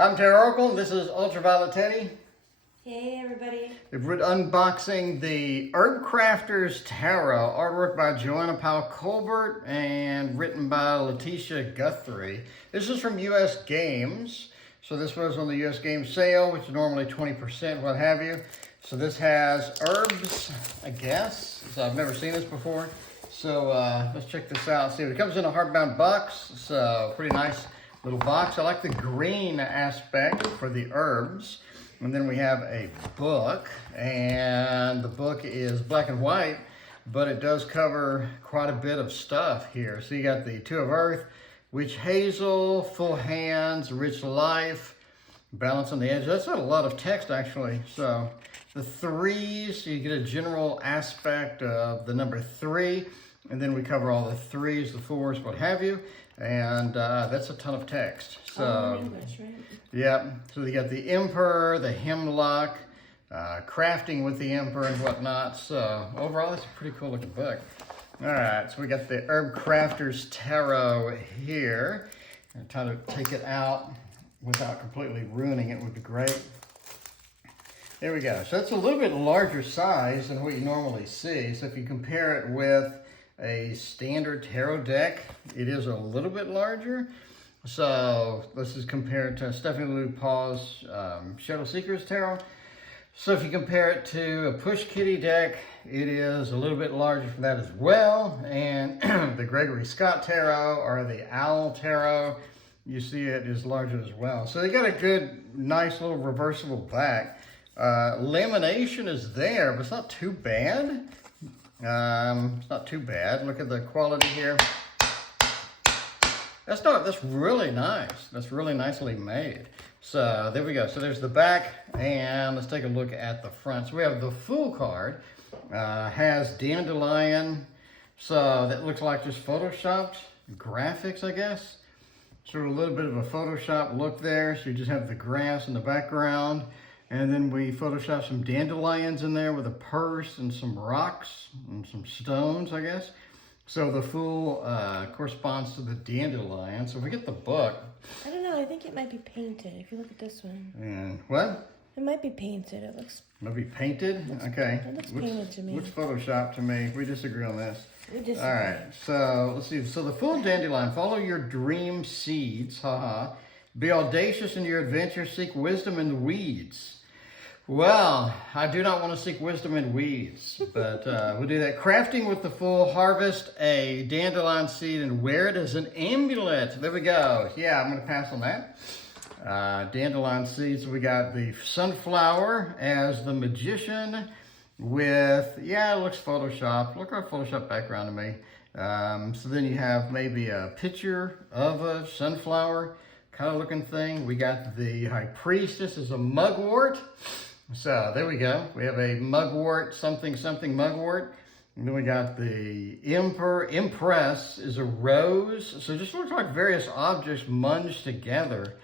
I'm Tarot Oracle, and this is Ultraviolet Teddy. Hey everybody. We're unboxing the Herbcrafters Tarot, artwork by Joanna Powell Colbert and written by Letitia Guthrie. This is from US Games. So this was on the US Games sale, which is normally 20%, what have you. So this has herbs, I guess. So I've never seen this before. So let's check this out. See, it comes in a hardbound box. So pretty nice little box. I like the green aspect for the herbs. And then we have a book, and the book is black and white, but it does cover quite a bit of stuff here. So you got the Two of Earth, Witch Hazel, Full Hands, Rich Life, Balance on the Edge. That's not a lot of text, actually. So the threes, you get a general aspect of the number 3, and then we cover all the threes, the fours, what have you. And that's a ton of text. So, English, right? Yeah, so you got the Emperor, the Hemlock, crafting with the Emperor and whatnot. So overall, it's a pretty cool looking book. All right, so we got the Herbcrafters Tarot here. I'm trying to take it out without completely ruining it would be great. There we go. So it's a little bit larger size than what you normally see. So if you compare it with a standard tarot deck, it is a little bit larger. So this is compared to Stephanie Lou Paul's Shadow Seekers Tarot. So if you compare it to a Push Kitty deck, it is a little bit larger for that as well. And the Gregory Scott Tarot or the Owl Tarot, you see it is larger as well. So they got a good, nice little reversible back. Lamination is there, but it's not too bad. It's not too bad. Look at the quality here. That's really nice. That's really nicely made. So there we go. So there's the back, and let's take a look at the front. So we have the full card. Has dandelion. So that looks like just photoshopped graphics, I guess. Sort of a little bit of a Photoshop look there. So you just have the grass in the background. And then we photoshopped some dandelions in there with a purse and some rocks and some stones, I guess. So the fool corresponds to the dandelion. So if we get the book. I don't know, I think it might be painted if you look at this one. And what? It might be painted. It looks... Might be painted? Okay. It looks painted to me. Looks photoshopped to me. We disagree on this. We disagree. All right, so let's see. So the full dandelion, follow your dream seeds. Haha. Be audacious in your adventure. Seek wisdom in the weeds. Well, I do not want to seek wisdom in weeds, but we'll do that. Crafting with the full, harvest a dandelion seed and wear it as an amulet. There we go. Yeah, I'm going to pass on that. Dandelion seeds, we got the sunflower as the magician with, yeah, it looks Photoshopped. Look like a Photoshop background to me. So then you have maybe a picture of a sunflower kind of looking thing. We got the High Priestess as a mugwort. So there we go. We have a mugwort, something mugwort. And then we got the Empress is a rose. So it just looks like various objects munged together.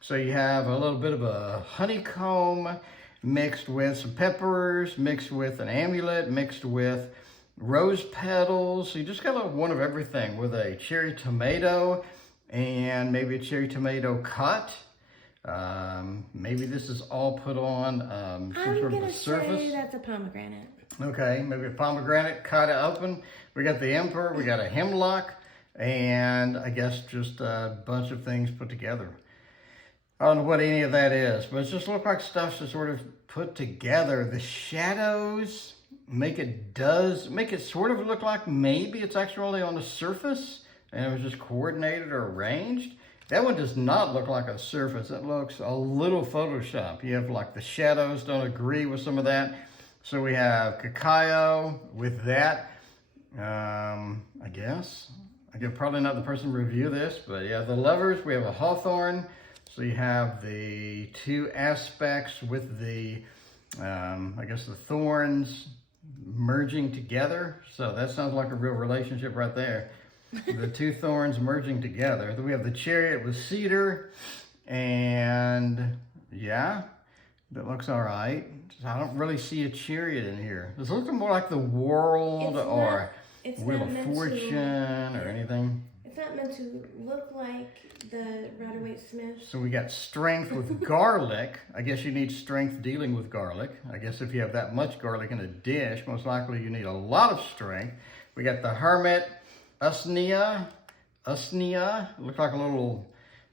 So you have a little bit of a honeycomb mixed with some peppers, mixed with an amulet, mixed with rose petals. So you just got one of everything with a cherry tomato and maybe a cherry tomato cut. Maybe this is all put on some sort of a surface. I'm gonna say that's a pomegranate. Okay, maybe a pomegranate cut open. We got the Emperor, we got a hemlock, and I guess just a bunch of things put together. I don't know what any of that is, but it just looks like stuff's just sort of put together. The shadows make it sort of look like maybe it's actually on the surface and it was just coordinated or arranged. That one does not look like a surface. It looks a little Photoshop. You have like the shadows don't agree with some of that. So we have cacao with that. I guess. I could probably not the person review this, but yeah, the lovers, we have a hawthorn. So you have the two aspects with the, I guess the thorns merging together. So that sounds like a real relationship right there. The two thorns merging together. Then we have the chariot with cedar, and yeah, that looks all right. I don't really see a chariot in here. It's looking more like the world or Wheel of Fortune or anything. It's not meant to look like the Rider-Waite-Smith? So we got strength with garlic. I guess you need strength dealing with garlic. I guess if you have that much garlic in a dish, most likely you need a lot of strength. We got the Hermit, Usnea. Looked like a little,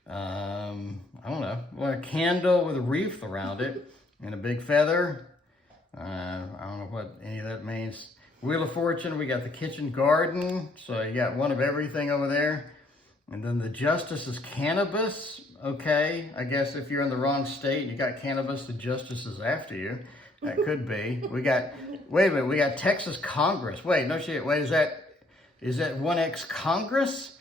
I don't know, like a candle with a wreath around it and a big feather. I don't know what any of that means. Wheel of Fortune, we got the kitchen garden. So you got one of everything over there. And then the Justice is cannabis. Okay, I guess if you're in the wrong state, you got cannabis, the Justice is after you. That could be. We got, wait a minute, we got Texas Congress. Wait, no shit, wait, is that 1X Congress?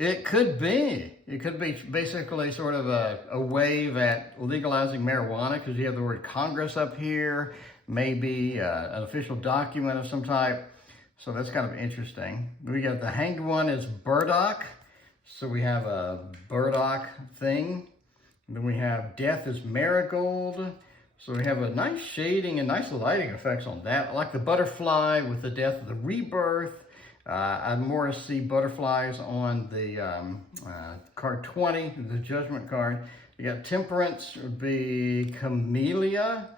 It could be. It could be basically sort of a wave at legalizing marijuana because you have the word Congress up here, maybe an official document of some type. So that's kind of interesting. We got the Hanged One is burdock. So we have a burdock thing. And then we have Death is marigold. So we have a nice shading and nice lighting effects on that. I like the butterfly with the death of the rebirth. I'd more see butterflies on the card 20, the judgment card. You got Temperance would be camellia.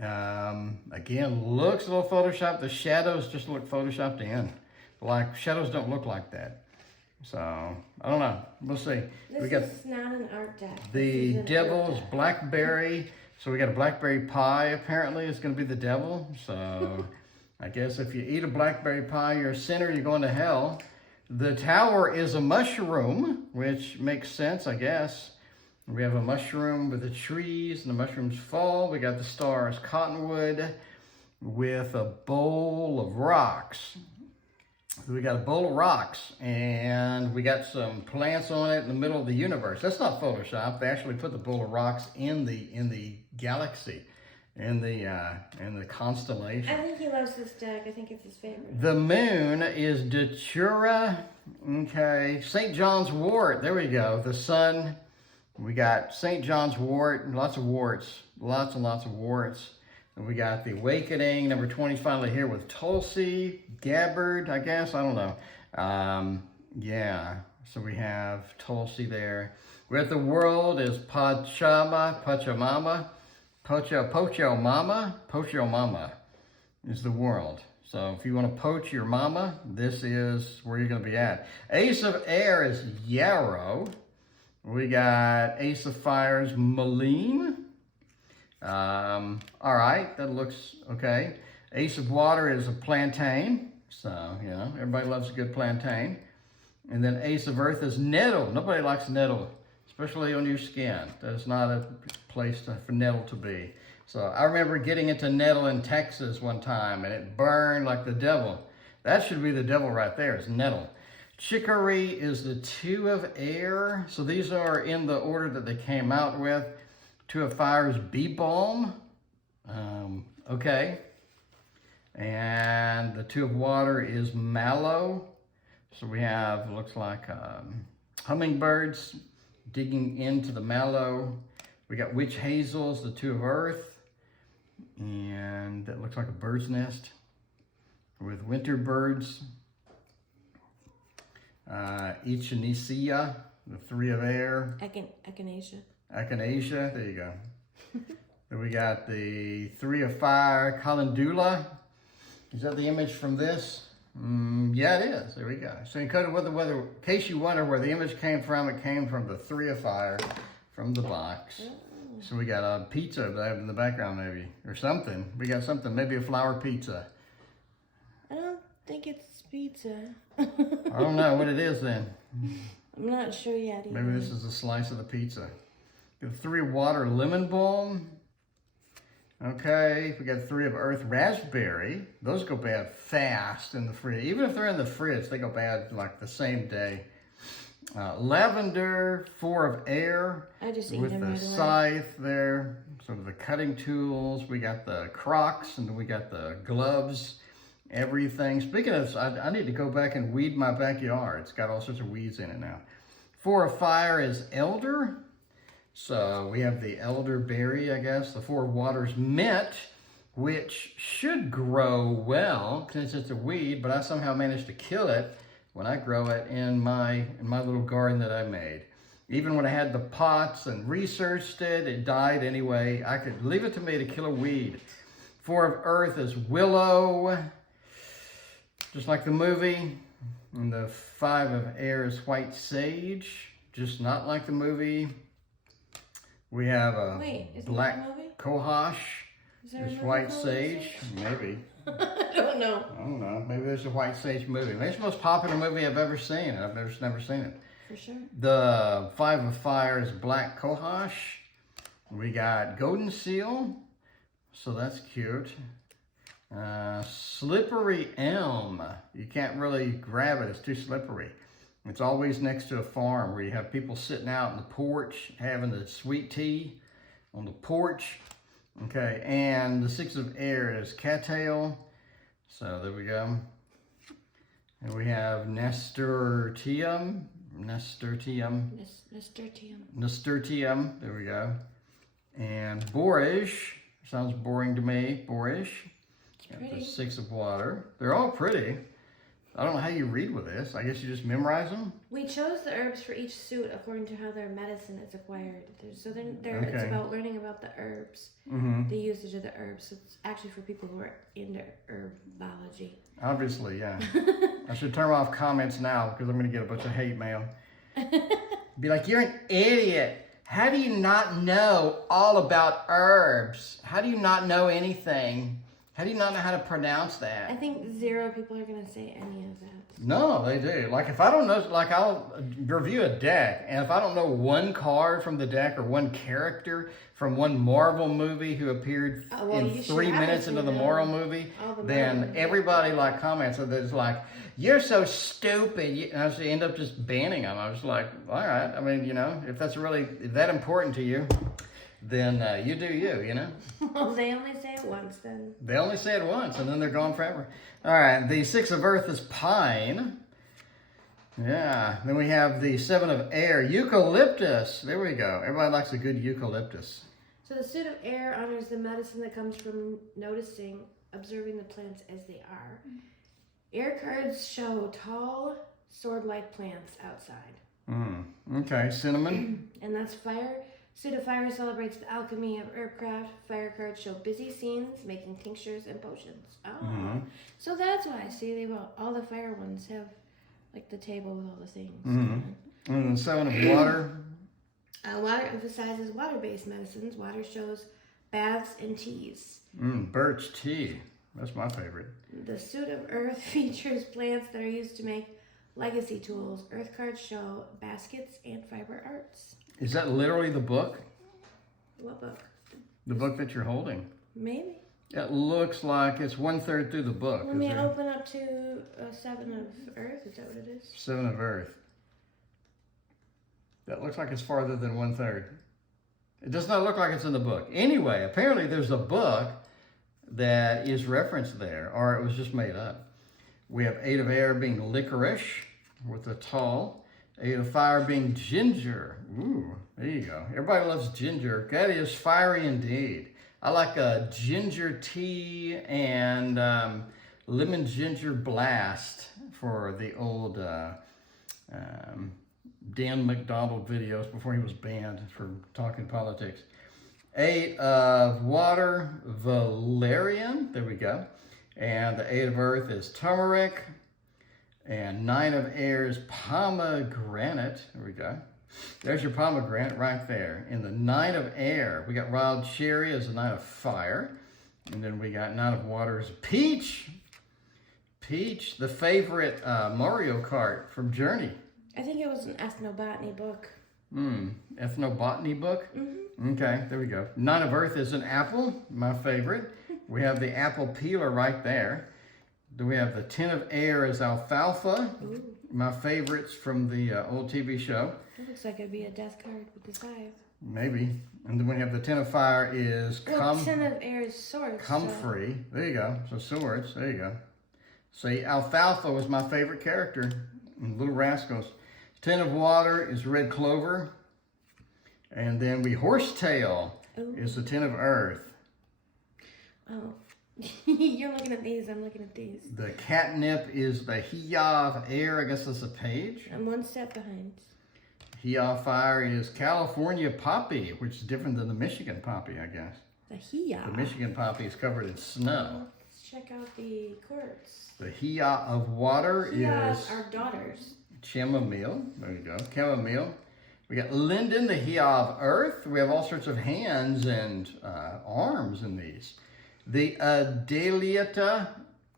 Again, looks a little photoshopped. The shadows just look photoshopped in. Like, shadows don't look like that. So, I don't know. We'll see. This is not an art deck. The Devil's blackberry. So we got a blackberry pie, apparently, is going to be the devil. So, I guess if you eat a blackberry pie, you're a sinner, you're going to hell. The Tower is a mushroom, which makes sense, I guess. We have a mushroom with the trees, and the mushrooms fall. We got the stars cottonwood with a bowl of rocks. So we got a bowl of rocks, and we got some plants on it in the middle of the universe. That's not Photoshop. They actually put the bowl of rocks in the galaxy, in the constellation. I think he loves this deck. I think it's his favorite. The moon is Datura. Okay, St. John's wort. There we go. The sun. We got St. John's wort. Lots of warts. Lots and lots of warts. And we got the Awakening, number 20 finally here with Tulsi, Gabbard, I guess, I don't know. Yeah, so we have Tulsi there. We're at the world is Pachamama, Pocho Mama is the world. So if you want to poach your mama, this is where you're going to be at. Ace of Air is Yarrow. We got Ace of Fire is Malene. All right, that looks okay. Ace of Water is a plantain. So, you know, everybody loves a good plantain. And then Ace of Earth is nettle. Nobody likes nettle, especially on your skin. That's not a place for nettle to be. So I remember getting into nettle in Texas one time, and it burned like the devil. That should be the devil right there, is nettle. Chicory is the Two of Air. So these are in the order that they came out with. Two of Fire is Bee Balm. Okay. And the Two of Water is Mallow. So we have, looks like hummingbirds digging into the mallow. We got Witch Hazels, the Two of Earth. And that looks like a bird's nest with winter birds. Echinacea, the Three of Air. Echinacea. Echinacea, there you go. Then we got the Three of Fire, Calendula. Is that the image from this? Yeah, it is. There we go. So encoded with the weather. In case you wonder where the image came from, it came from the Three of Fire from the box. Oh. So we got a pizza there in the background, maybe, or something. We got something, maybe a flour pizza. I don't think it's pizza. I don't know what it is then. I'm not sure yet either. Maybe this is a slice of the pizza. The Three of Water, Lemon Balm. Okay, we got Three of Earth, Raspberry. Those go bad fast in the fridge. Even if they're in the fridge, they go bad like the same day. Lavender, Four of Air. I just with the scythe there. Sort of the cutting tools. We got the Crocs and we got the gloves. Everything. Speaking of, I need to go back and weed my backyard. It's got all sorts of weeds in it now. Four of Fire is Elder. So we have the elderberry, I guess. The Four of Waters, mint, which should grow well since it's a weed, but I somehow managed to kill it. when I grow it in my little garden that I made. Even when I had the pots and researched it, it died anyway. I could leave it to me to kill a weed. 4 of earth is willow, just like the movie. And the 5 of air is white sage, just not like the movie. We have a black cohosh. Is white sage? Maybe. I don't know. I don't know. Maybe there's a white sage movie. Maybe it's the most popular movie I've ever seen. I've never seen it. For sure. The 5 of fire is black cohosh. We got golden seal. So that's cute. Slippery elm. You can't really grab it. It's too slippery. It's always next to a farm where you have people sitting out on the porch having the sweet tea on the porch. Okay, and the 6 of air is cattail. So there we go. And we have nasturtium. Nasturtium. There we go. And borage. Sounds boring to me. Borage. The 6 of water. They're all pretty. I don't know how you read with this. I guess you just memorize them. We chose the herbs for each suit according to how their medicine is acquired. So they're Okay. it's about learning about the herbs, the usage of the herbs. So it's actually for people who are into herbology. Obviously, yeah. I should turn off comments now because I'm going to get a bunch of hate mail. Be like, you're an idiot. How do you not know all about herbs? How do you not know anything? How do you not know how to pronounce that? I think 0 people are going to say any of that. No, they do. Like if I don't know, like I'll review a deck, and if I don't know one card from the deck or one character from one Marvel movie who appeared in 3 minutes into the Marvel movie, then everybody like comments that it's like, you're so stupid. And I just end up just banning them. I was like, all right. I mean, you know, if that's really that important to you, then you do you, you know? Well, they only say it once then. They only say it once, and then they're gone forever. All right, the 6 of earth is pine. Yeah, then we have the 7 of air, eucalyptus. There we go. Everybody likes a good eucalyptus. So the suit of air honors the medicine that comes from noticing, observing the plants as they are. Air cards show tall, sword-like plants outside. Okay, cinnamon. And that's fire. Suit of fire celebrates the alchemy of herbcraft. Fire cards show busy scenes, making tinctures and potions. Oh, so that's why I see all the fire ones have like the table with all the things. And then 7 of water. Water emphasizes water-based medicines. Water shows baths and teas. Birch tea. That's my favorite. The suit of earth features plants that are used to make legacy tools. Earth cards show baskets and fiber arts. Is that literally the book? What book? The book that you're holding. Maybe. It looks like it's 1/3 through the book. Let me open up to 7 of earth. Is that what it is? 7 of earth. That looks like it's farther than 1/3. It does not look like it's in the book. Anyway, apparently there's a book that is referenced there, or it was just made up. We have 8 of air being licorice with a tall. 8 of fire being ginger. Ooh, there you go. Everybody loves ginger. That is fiery indeed. I like a ginger tea and lemon ginger blast for the old Dan McDonald videos before he was banned for talking politics. 8 of water, valerian. There we go. And the 8 of earth is turmeric. And 9 of air is pomegranate. There we go. There's your pomegranate right there. In the 9 of air, we got wild cherry as the 9 of fire. And then we got 9 of water is peach. Peach, the favorite Mario Kart from Journey. I think it was an ethnobotany book. Ethnobotany book? Okay, there we go. 9 of earth is an apple, my favorite. We have the apple peeler right there. Then we have the 10 of air is alfalfa. Ooh. My favorites from the old TV show. It looks like it'd be a death card with the scythe. Maybe. And then we have the 10 of fire is 10 of air is swords. Comfrey. So. There you go. So swords. There you go. See, alfalfa was my favorite character in Little Rascals. 10 of water is red clover. And then horsetail is the 10 of earth. Oh. You're looking at these, I'm looking at these. The catnip is the Hiya of air. I guess that's a page. I'm one step behind. Hiya fire is California poppy, which is different than the Michigan poppy, I guess. The Hiya. The Michigan poppy is covered in snow. Let's check out the quartz. The Hiya of water Hiyas is are daughters. chamomile. There you go. Chamomile. We got linden, the Hiya of earth. We have all sorts of hands and arms in these. The Adaliata.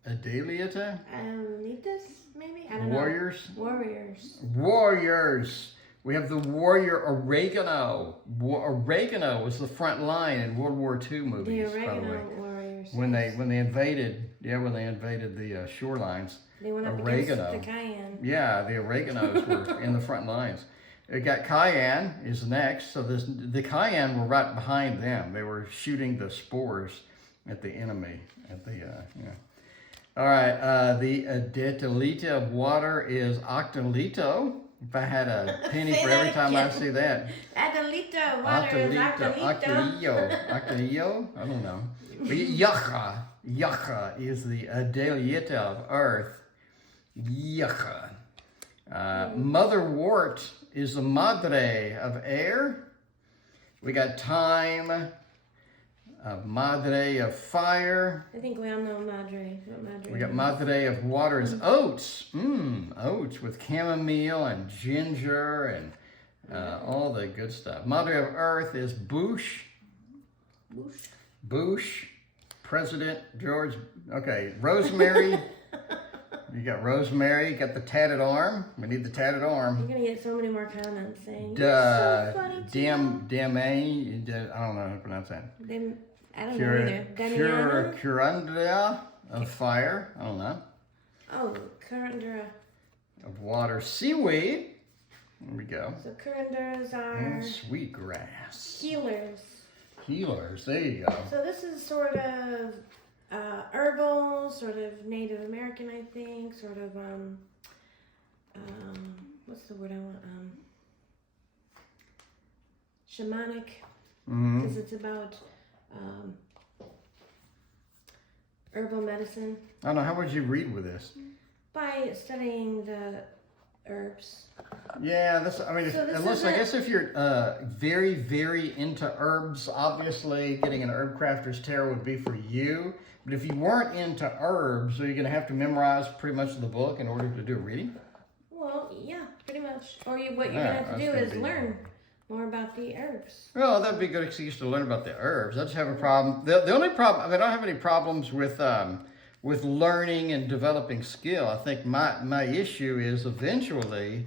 Adaliata? Anitas, maybe? I don't Warriors? know. Warriors. Warriors. We have the warrior oregano. Oregano was the front line in World War II movies. The oregano probably. warriors. When they invaded, when they invaded the shorelines. They went up oregano. against the cayenne. Yeah, the oreganos were in the front lines. We got cayenne is next. So the cayenne were right behind them. They were shooting the spores at the enemy. All right, the Adelita of water is octolito. If I had a penny for every time I see that. Adelito, water is octolito. Octolito? I don't know. Yacha is the Adelita of earth. Yacha. Motherwort is the madre of air. We got time. Madre of fire. I think we all know madre. What madre We got is. madre of water is oats. Oats with chamomile and ginger and all the good stuff. Madre of earth is Bush. Bush. President George. Okay, rosemary. You got rosemary. You got the tatted arm. We need the tatted arm. You're going to get so many more comments saying, you're so funny too. I don't know how to pronounce that. I don't know either. Damiana? Curandra of fire. I don't know. Oh, Curandura. Of water. Seaweed. There we go. So Curanduras are And sweetgrass. healers. Healers. There you go. So this is sort of herbal, sort of Native American, I think. Sort of, what's the word I want? Shamanic. Because it's about herbal medicine. I don't know. How would you read with this? By studying the herbs. Yeah, this. I mean, So this unless is I a- guess if you're very, very into herbs, obviously getting an Herbcrafters Tarot would be for you. But if you weren't into herbs, are you going to have to memorize pretty much the book in order to do a reading? Well, yeah, pretty much. Or what you're Yeah, going to have to do that's is gonna be- learn more about the herbs. Well, that'd be a good excuse to learn about the herbs. I just have a problem. The only problem, I mean, I don't have any problems with learning and developing skill. I think my issue is eventually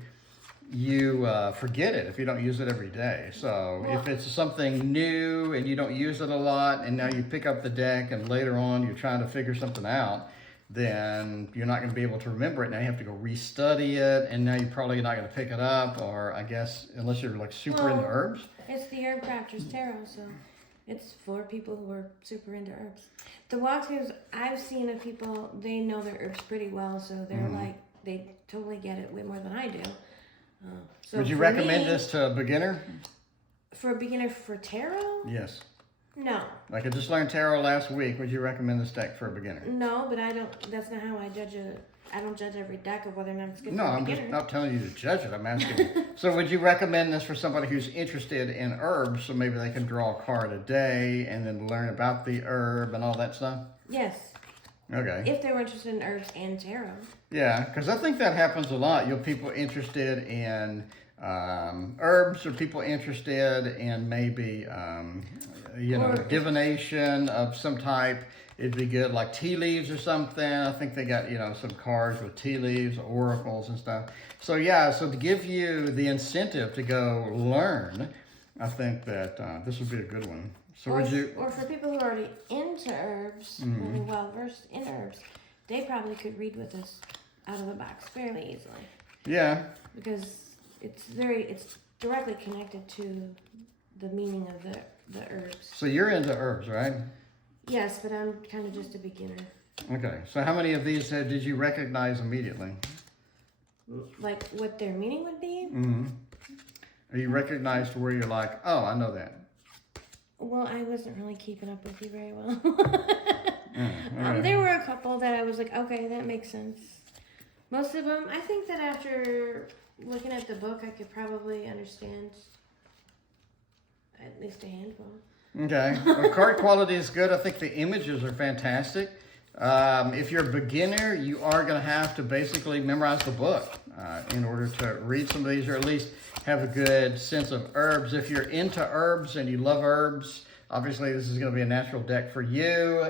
you forget it if you don't use it every day. So if it's something new and you don't use it a lot, and now you pick up the deck and later on you're trying to figure something out, then you're not going to be able to remember it. Now you have to go restudy it, and now you're probably not going to pick it up, or I guess unless you're like super into Well, herbs. It's the Herbcrafters Tarot, so it's for people who are super into herbs. The walkthroughs I've seen of people, they know their herbs pretty well, so they're like, they totally get it way more than I do. So Would you for recommend me, this to a beginner? For a beginner for tarot? Yes. No. Like I just learned tarot last week. Would you recommend this deck for a beginner? No, but I don't, that's not how I judge it. I don't judge every deck of whether or not it's good No, for a I'm just beginner. not telling you to judge it. I'm asking. So would you recommend this for somebody who's interested in herbs, so maybe they can draw a card a day and then learn about the herb and all that stuff? Yes. Okay. If they were interested in herbs and tarot. Yeah, because I think that happens a lot. You'll people interested in herbs, or people interested in maybe Or- divination of some type. It'd be good, like tea leaves or something. I think they got some cards with tea leaves, oracles and stuff. So yeah, so to give you the incentive to go learn, I think that this would be a good one. So Or, would you? or for people who are already into herbs, really well versed in herbs, they probably could read with us out of the box fairly easily. Yeah. Because it's directly connected to the meaning of the herbs. So you're into herbs, right? Yes, but I'm kind of just a beginner. Okay. So how many of these did you recognize immediately? Like what their meaning would be? Mm-hmm. Are you recognized to where you're like, oh, I know that? Well, I wasn't really keeping up with you very well. Alright. There were a couple that I was like, okay, that makes sense. Most of them, I think that after looking at the book, I could probably understand at least a handful. Okay. Well, card quality is good. I think the images are fantastic. If you're a beginner, you are going to have to basically memorize the book in order to read some of these, or at least have a good sense of herbs. If you're into herbs and you love herbs, obviously this is going to be a natural deck for you.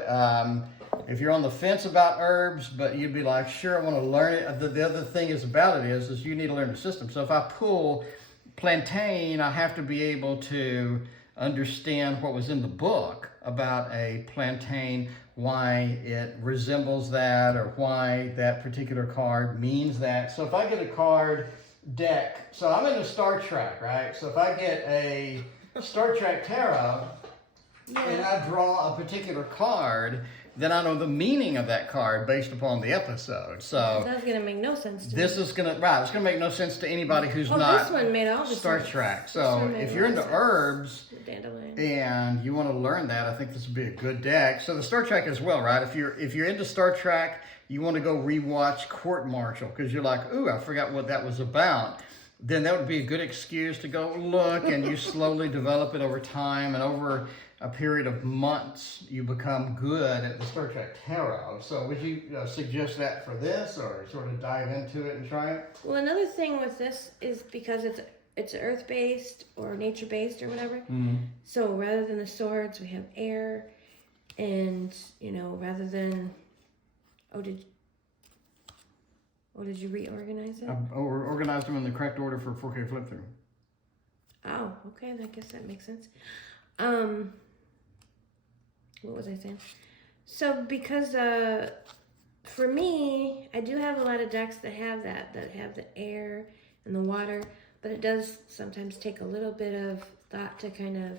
If you're on the fence about herbs, but you'd be like, sure, I want to learn it. The other thing is about it is you need to learn the system. So if I pull plantain, I have to be able to understand what was in the book about a plantain, why it resembles that, or why that particular card means that. So if I get a card deck, so I'm into Star Trek, right? So if I get a Star Trek tarot and I draw a particular card, then I know the meaning of that card based upon the episode. So that's gonna make no sense to this me. is gonna it's gonna make no sense to anybody who's Oh, not this one made all the Star sense. Trek. This So one made if a you're lot of into sense. herbs Dandelion. and you want to learn that, I think this would be a good deck. So the Star Trek as well, right? If you're into Star Trek, you want to go rewatch Court Martial because you're like, ooh, I forgot what that was about. Then that would be a good excuse to go look, and you slowly develop it over time, and over a period of months, you become good at the Star Trek tarot. So would you suggest that for this, or sort of dive into it and try it? Well, another thing with this is because it's earth-based or nature-based or whatever. Mm-hmm. So rather than the swords, we have air, and rather than did you reorganize it? I organized them in the correct order for 4K flip through. Oh, okay. I guess that makes sense. What was I saying? So because for me, I do have a lot of decks that have the air and the water, but it does sometimes take a little bit of thought to kind of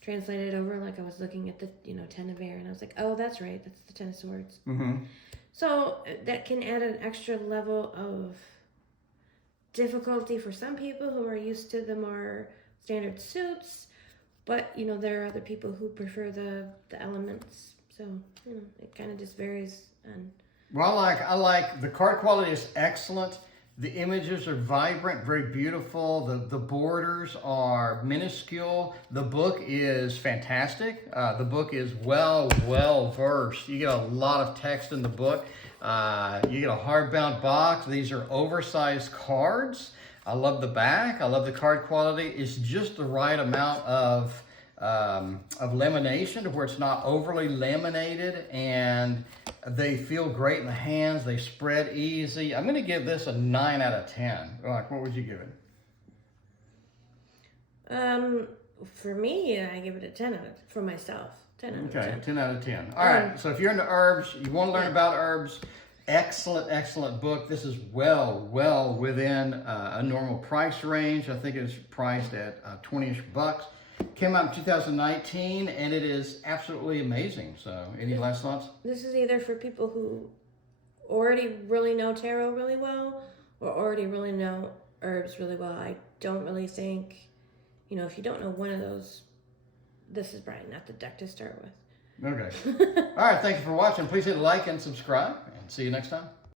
translate it over. Like I was looking at the 10 of air, and I was like, oh, that's right, that's the 10 of swords. Mm-hmm. So that can add an extra level of difficulty for some people who are used to the more standard suits. But, there are other people who prefer the elements. So, it kind of just varies. Well, I like the card quality is excellent. The images are vibrant, very beautiful. The borders are minuscule. The book is fantastic. The book is well versed. You get a lot of text in the book. You get a hardbound box. These are oversized cards. I love the back. I love the card quality. It's just the right amount of lamination to where it's not overly laminated, and they feel great in the hands. They spread easy. I'm going to give this a 9 out of 10. Like, what would you give it? For me, I give it a 10 out of, for myself. 10 out of 10. Okay, 10 out of 10. All right, so if you're into herbs, you want to learn about herbs, excellent book. This is well within a normal price range. I think it's priced at 20-ish bucks. Came out in 2019, and it is absolutely amazing. So, any last thoughts? This is either for people who already really know tarot really well, or already really know herbs really well. I don't really think, if you don't know one of those, this is probably not the deck to start with. Okay. All right, thank you for watching. Please hit like and subscribe, and see you next time.